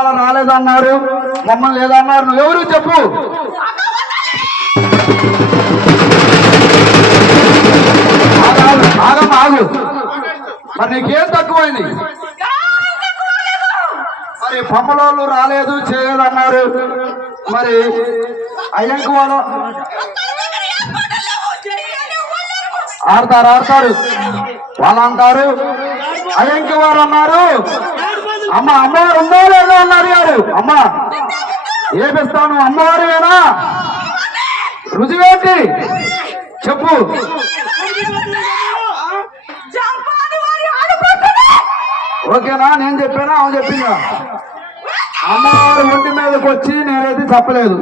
పొలాల రాలేదన్నారు, మమ్మల్ని లేదన్నారు. నువ్వెవరు చెప్పు. ఆగమ్మ ఆగు. మరి నీకేం తక్కువైంది? మరి పంపలోళ్ళు రాలేదు చేయలేదన్నారు. మరి అయ్యంకు వాళ్ళు ఆడతారు వాళ్ళు అంటారు. అయ్యంకి వారు అన్నారు అమ్మవారు ఉందో లేదో అన్నారు గారు. అమ్మ ఏపిస్తాను, అమ్మవారివేనా? రుజువేంటి చెప్పు. ఓకేనా? నేను చెప్పానా ఆమె చెప్పిందా? అమ్మవారి ఒంటి మీదకి వచ్చి నేనైతే చెప్పలేదు.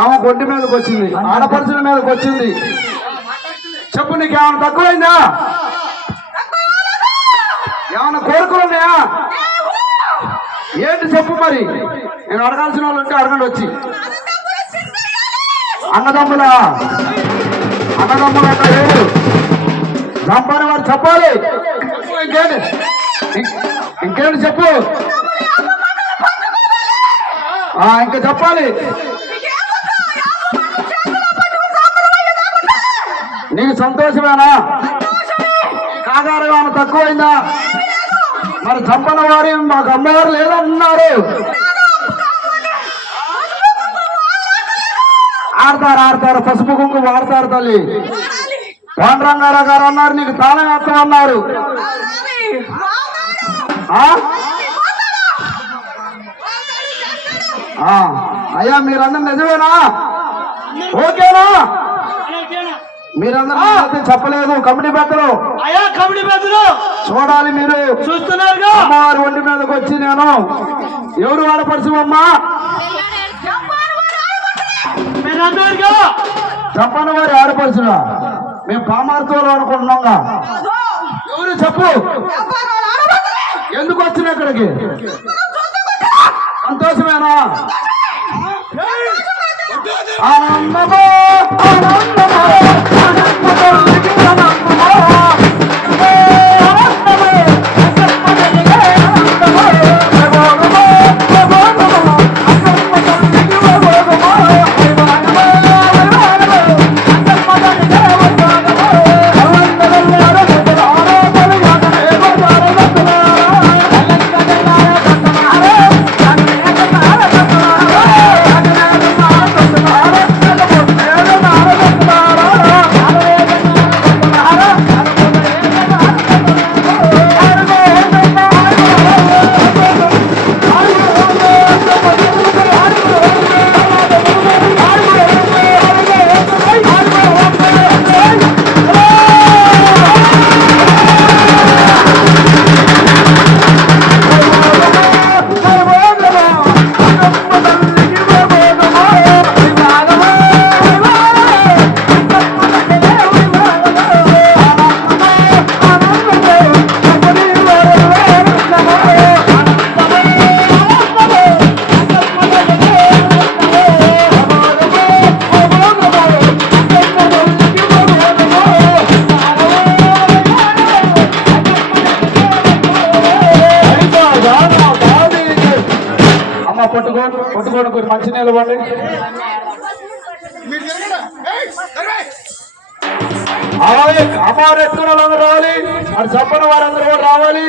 ఆమె ఒంటి మీదకి వచ్చింది, ఆడపడుచుల మీదకి వచ్చింది. చెప్పు, నీకు ఏమైనా తక్కువైందా? ఏమైనా కోరుకున్నాయా? ఏంటి చెప్పు. మరి నేను అడగాల్సిన వాళ్ళు ఉంటే అడగండి వచ్చి. అన్నదమ్ములా అంటే లేదు. చంపని వారు చెప్పాలి. ఇంకేంటి చెప్పు. ఇంకా చెప్పాలి. నీకు సంతోషమేనా? కాగారు ఏమైనా తక్కువైందా? మరి చంపన వారి మాకు అమ్మవారు లేదన్నారు. ఆడతారు పసుపు కుంకుమ వాడతారు తల్లి. పాండురంగారావు గారు అన్నారు నీకు తాళం వేస్తామన్నారు. అయ్యా మీరందరూ నిజమేనా? ఓకేనా? మీరందరూ చెప్పలేదు. కమిటీ పెద్దలు అయ్యా, కమిటీ పెద్దలు చూడాలి. మీరు చూస్తున్నారు. అమ్మవారి ఒంటి మీదకి వచ్చి నేను ఎవరు ఆడపడుచుమమ్మా? చెప్పని వారి ఆడపడుచుగా మేము పామార్తో అనుకుంటున్నాంగా. ఎవరు చెప్పు. ఎందుకు వచ్చిన ఇక్కడికి? సంతోషమేనా? ఆనందమో ఆనందమో పట్టుకోండి మంచి నిలబండి. అమ్మవారు ఎత్తుకున్న వాళ్ళందరూ రావాలి. అది చెప్పని వారందరూ కూడా రావాలి.